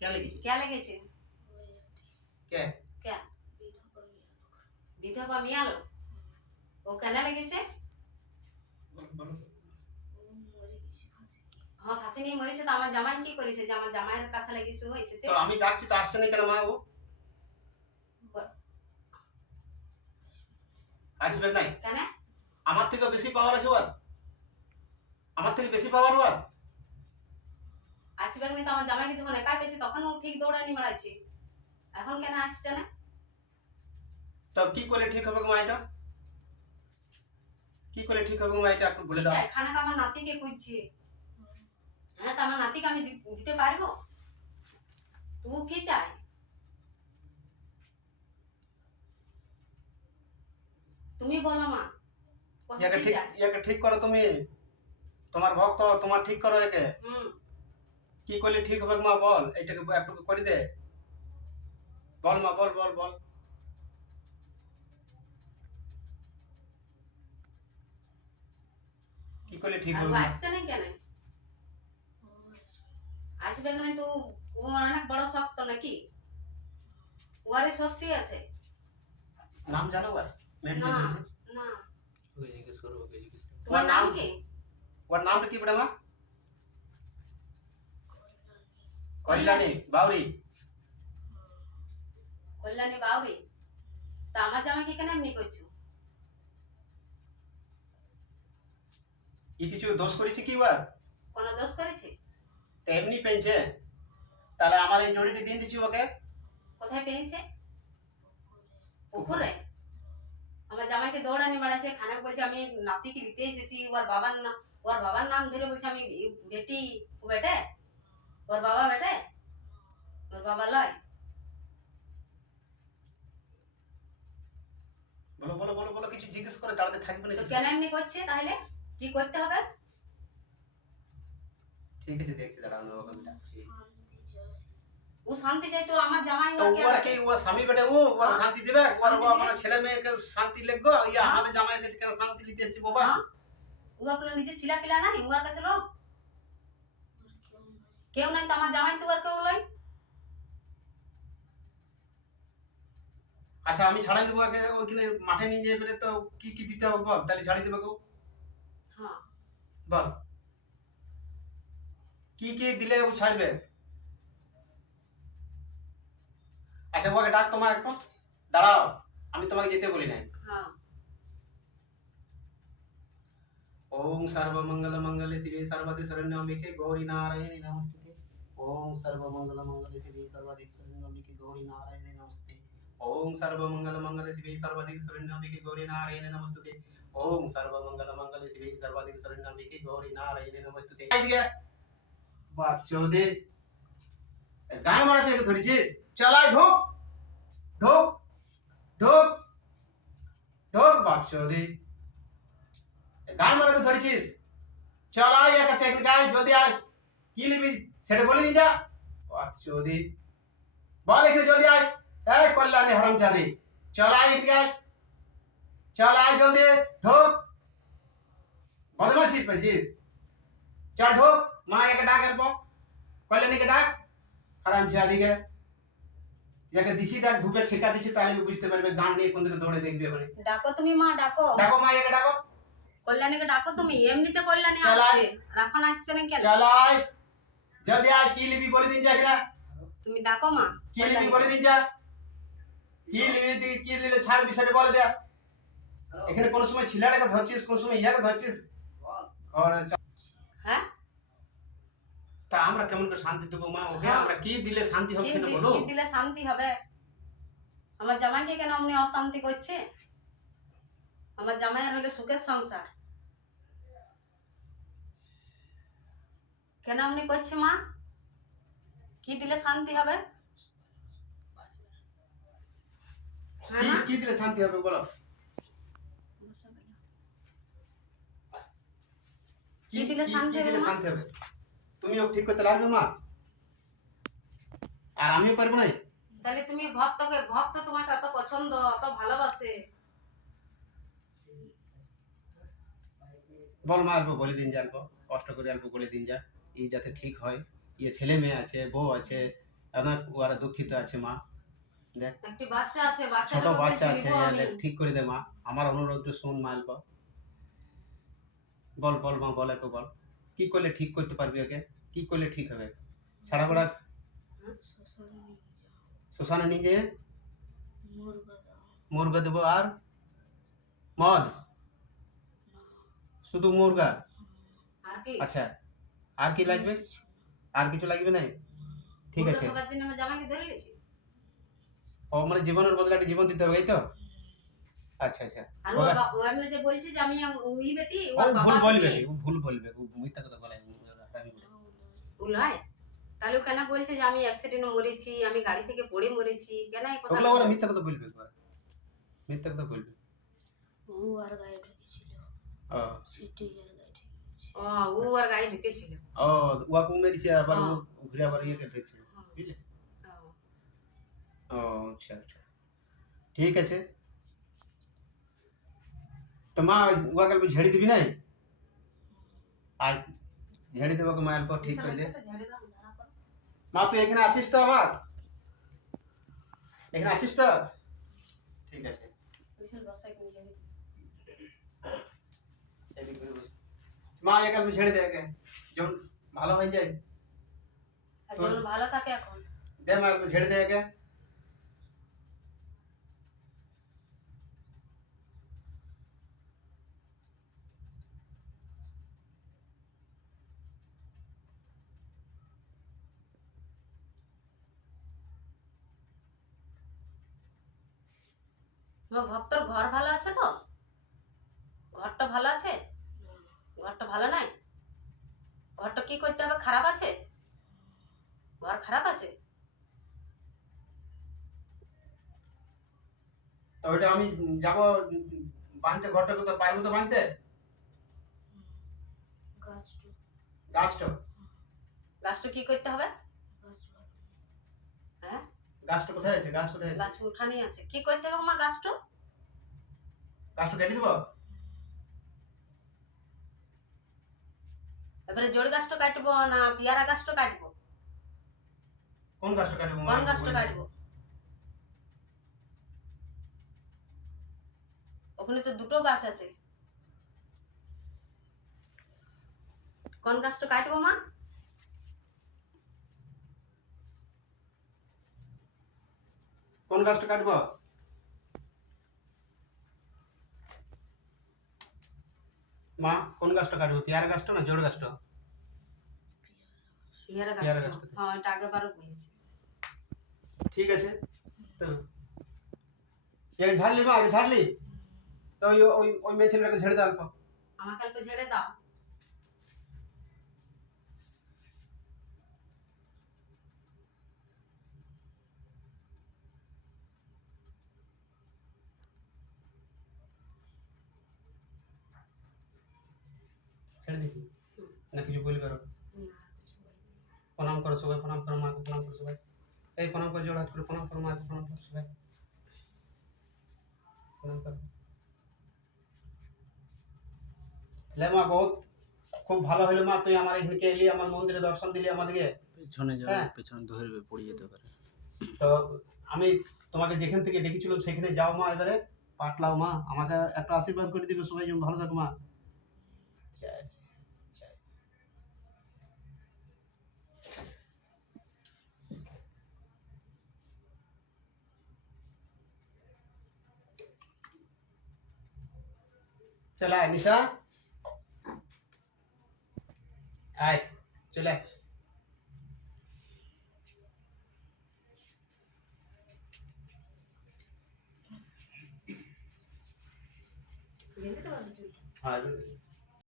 क्या লেগেছে? क्या লেগেছে? क्या? क्या? বিধবা মিয়া লোক। ও কেন লেগেছে? বলো। হ্যাঁ, ফাঁসি নিয়ে মরেছে তো আমার জামাই কি করেছে যে আমার জামাইয়ের কাছে লেগেছে ও এসেছে? তো আমি ডাকছি তো আসছে না কেন মা ও? আসবে নাই? কেন? আমার থেকে বেশি পাওয়ার আছে ওর? আমার থেকে বেশি পাওয়ার ওর? আসবে না তো আমার জামাইকে যখন একা পেয়েছে তখন ও ঠিক দৌড়ানি মারাইছে। এখন কেন আসছে না? তো কি করলে ঠিক হবে গো মা এটা? কি করলে ঠিক হবে গো মা এটা একটু বলে কি দাও। চাই? খানা আমার নাতিকে খুঁজছে। হ্যাঁ, তো আমার নাতিকে আমি দিতে পারবো? তুই কি চাই? তুমি বলো মা। কত ইয়াকে কি ঠিক চাই? ইয়াকে ঠিক করো তুমি। তোমার ভক্ত তোমার ঠিক করো একে। কি করলে ঠিক হবে গো মা বল, এইটাকে একটু করে দে। বল মা বল বল বল। কি করলে ঠিক আর হবে ও মা? আসছে না কেন? আসবে না তো ও অনেক বড় শক্ত নাকি? ওরে শক্তি আছে? নাম জানো ওর? মেডিকেল না বলেছে। না। ওকে জিজ্ঞেস করো, ওকে জিজ্ঞেস করো। তোমার নাম কি? ওর নামটা কি বড় মা? কল্যাণী বাউরি। কল্যাণী বাউরি। তা আমার জামাইকে কেন এমনি করছো? ই কিছু দোষ করেছে কি ওর? কোনো দোষ করেছে? তো এমনি পেয়েছে। তাহলে আমার এই জড়িটি দিন দিচ্ছি ওকে। কোথায় পেয়েছে? পুকুরে? আমার জামাইকে দৌড়ানি মারাইছে, খানাক বলছে আমি নাতিকে নিতে এসেছি, ওর বাবার নাম ধরে বলছে আমি বেটি। ও বেটে? ওর বাবা বেটে? ওর বাবা লয়? বলো বলো বলো বলো, কিছু জিজ্ঞেস করে তাড়াতাড়ি থাকবে না তো কিছু। কেন এমনি করছে তাহলে? কি করতে হবে? ঠিক আছে দেখছি দাঁড়ানো ওকে আমি ডাকছি। ও শান্তি চাই তো আমার জামাই তো ওর কি ওর আছে? কি ও স্বামী বেটে ও ওর হ্যাঁ। শান্তি দেবে? ওর শান্তি ও দিবে। আপনার ছেলে মেয়েকে শান্তি লাগবে? ইয়া হ্যাঁ। আমাদের জামাইয়ের কাছে কেন শান্তি নিতে এসেছে বাবা? হ্যাঁ? ও আপনার নিজের ছিলা পিলা নাই? ওর কাছে লোক কেউ নাই তো আমার জামাই তো আর কেউ লয়। আচ্ছা আমি ছাড়াই দেবো একে ওইখানে মাঠে নিয়ে যেয়ে ফেলে, তো কি কি দিতে হবে বল, তাহলে ছাড়িয়ে দেবে কেউ। হ্যাঁ। বল কি কি দিলে ও ছাড়বে। আচ্ছা ওকে ডাক তোমার একটু। দাঁড়াও, আমি তোমাকে যেতে বলি নাই। হ্যাঁ। ओम सर्वमंगल मंगल शिवे सर्वदि शरण्यंबिके गौरी नारायणी नमस्ते। ओम सर्वमंगल मंगल शिवे सर्वदि शरण्यंबिके गौरी नारायणी नमस्ते। ओम सर्वमंगल मंगल शिवे सर्वदि शरण्यंबिके गौरी नारायणी नमस्ते। ओम सर्वमंगल मंगल शिवे सर्वदि शरण्यंबिके गौरी नारायणी नमस्ते। আই দিকে বাপ চোদে গান মারাতে একে ধরেছিস। চালাই ঢোক ঢোক ঢোক ঢোক বাপ চোদে গান মারাতে ধরেছিস। চল আয় এর কাছে এখানে আয়, জলদি আয়। কি নিবি সেটা বলে দিন যা। চৌধুরী বল এখানে জলদি আয়। এই কল্যাণী হারামজাদি চল আয় এখানে আয়। চল আয় জলদি ঢোক। বদমাশি পেয়েছিস। চল ঢোক। মা একে ডাক অল্প। কল্যাণীকে ডাক। হারামজাদিকে একে দিছি দেখ ধূপের ছেঁকা দিচ্ছি, তাহলে বুঝতে পারবে গান নিয়ে কোন দিকে দৌড়ে দেখবি ওখানে। ডাকো তুমি মা, ডাকো। ডাকো মা একে ডাকো। কল্যাণীকে ডাকো তুমি, এমনিতে কল্যাণী চল আয়। আসবে, এখন আসছে না কেন? চল আয় জলদি আয়। কি নিবি বলে দিন যা এখানে। তুমি ডাকো মা। কি নিবি বলে দিন যা। কি নিবি কি নিলে ছাড় বিষয়টা বলে দেয়া। এখানে কোন সময় ছিলাটাকে ধরছিস, কোন সময় ইয়াকে ধরছিস। ঘরে হ্যাঁ? তা আমরা কেমন করে শান্তি দেবো মা ওকে? হ্যাঁ। আমরা কি দিলে শান্তি হবে কি সেটা বলো। কি দিলে শান্তি হবে? আমার জামাইকে কেন অমনি অশান্তি করছে? আমার জামাইয়ের হইলো সুখের সংসার, কেন অমনি করছে মা? কি দিলে শান্তি হবে? হ্যাঁ কি মা? কি দিলে শান্তি হবে বলো। কি দিলে শান্তি কি হবে দিলে মা? শান্তি হবে? তুমিও ঠিক করতে লাগবে মা, আর আমিও পারবো না। তাহলে তুমি ভক্ত তোমাকে এত পছন্দ, এত ভালোবাসে। বল মা অল্প বলে দিন যা, অল্প কষ্ট করে অল্প বলে দিন যা। এই যাতে ঠিক হয়। ইয়ে ছেলে মেয়ে আছে, বউ আছে, অনেক ওরা দুঃখিত আছে মা। দেখ একটি বাচ্চা আছে, ছোট বাচ্চাটাকে বাচ্চা বলছি আছে, নিবো আমি। দেখ ঠিক করে দে মা, আমার অনুরোধ শুন মা অল্প। বল বল মা, বল একটু বল, কি করলে ঠিক করতে পারবি ওকে, কি করলে ঠিক হবে? ছাড়া বড়া শ্মশানে নিয়ে গিয়ে মুরগা দেবো, আর মদ, শুধু মুরগা? আর কি আচ্ছা, আর কি লাগবে? আর কিছু লাগবে না? ঠিক মুরগা আছে। খাবার জন্য আমার জামাইকে ধরে নিয়েছি। ও মানে জীবনের বদলে একটা জীবন দিতে হবে, তাই তো? আচ্ছা আচ্ছা। আর ওরা- ও এমনি যে বলছি যে আমি ওই বেটি, ও ওর ভুল বাবা বলবে, বেটি, ও ভুল বলবে, ও মিথ্যা কথা বলে, হারামি বলে। ভুল হয়? তাহলে ও কেন বলছে যে আমি অ্যাক্সিডেন্টে মরেছি, আমি গাড়ি থেকে পড়ে মরেছি, কেন এই কথা ওগুলো ওরা বলছে? মিথ্যা কথা বলবে, ওরা মিথ্যা কথা বলবে। ও আর গায়ে ঢুকেছিল, ও সিটি আর গায়ে ঢুকেছিল। ও আর গায়ে ঢুকেছিল। ও ওয়াকু মেরেছে, আবার ও হ্যাঁ। ঘুরে আবার ইয়ে দেখছিল, হ্যাঁ। বুঝলে? ও, ও আচ্ছা আচ্ছা, ঠিক আছে। তো মা ওয়াকে অল্প ঝেড়ে দিবি নাই? আজ ঝেড়ে দেবো মা, অল্প ঠিক করে দে। বিশাল ঝেড়ে দাও, ধারা করো। মা তুই এখানে আছিস তো? আবার এখানে আছিস তো? ঠিক আছে। বিশাল বস্তায় করে ঝেড়ে দাও। এদিক ঘুরে বস। মা একে অল্প ঝেড়ে দে, একে যখন ভালো হয়ে যায় আর যেমন ভালো থাকে এখন। দে মা, অল্প ঝেড়ে দে একে। তোমার ভক্তর ঘর ভালো আছে তো? ঘরটা ভালো আছে? ঘরটা ভালো নাই? ঘরটা কি করতে হবে, খারাপ আছে? ঘর খারাপ আছে? তো ওইটা আমি যাবো বানতে, ঘরটাকে তো পারবো তো বানতে? গাছটা গাছটা গাছটা কি করতে হবে? গাছ ভালো হ্যাঁ, গাছটা কোথায় আছে? গাছ কোথায় আছে? গাছ উঠানি আছে, কি করতে হবে মা গাছটা? গাছটা কেটে দেবো? এবারে জোড় গাছটা কাটবো না পিয়ারা গাছটা কাটবো? কোন গাছটা কাটবো মা? কোন গাছটা কাটবো? ওখানে তো দুটো গাছ আছে, কোন গাছটা কাটবো মা? কোন গাছটা কাটবো? মা কোন গাছটা কাটবো, পেয়ারা গাছটা না জোড় গাছটা? পিয়ারা পিয়ারা গাছটা। গাছটা। হ্যাঁ, এটা আগেবারও বলেছি। ঠিক আছে। তো এই ঝাড়লি মা, আগে ঝাড়লি তো ওই ওই ওই মেয়ে ছেলেটাকে ঝেড়ে দাও অল্প। আমাকে অল্প ঝেড়ে দাও। ছেড়ে দিছি না কিছু বলবে? আরো প্রণাম করো সবাই, প্রণাম করো মাকে, প্রণাম করো সবাই। এই প্রণাম করে জোড় হাত করে প্রণাম করো মাকে, প্রণাম করো সবাই, প্রণাম করো। লে মা, বহুত খুব ভালো হলো মা, তুই আমার এখানে এলি, আমার মন্দিরে দর্শন দিলি আমাদেরকে। পেছনে যাবে, হ্যাঁ। পেছনে ধরবে, পড়ে যেতে পারে। তো আমি তোমাকে যেখান থেকে ডেকেছিলাম সেখানে যাও মা, এবারে পাটলাও মা, আমাকে একটা আশীর্বাদ করে দিবে সবাই, যেন ভালো থাকো মা। জয় জয়। চলে আয় নিশা, আয় চলে আয়। ঝেড়ে দিতে পারবি তুই? হ্যাঁ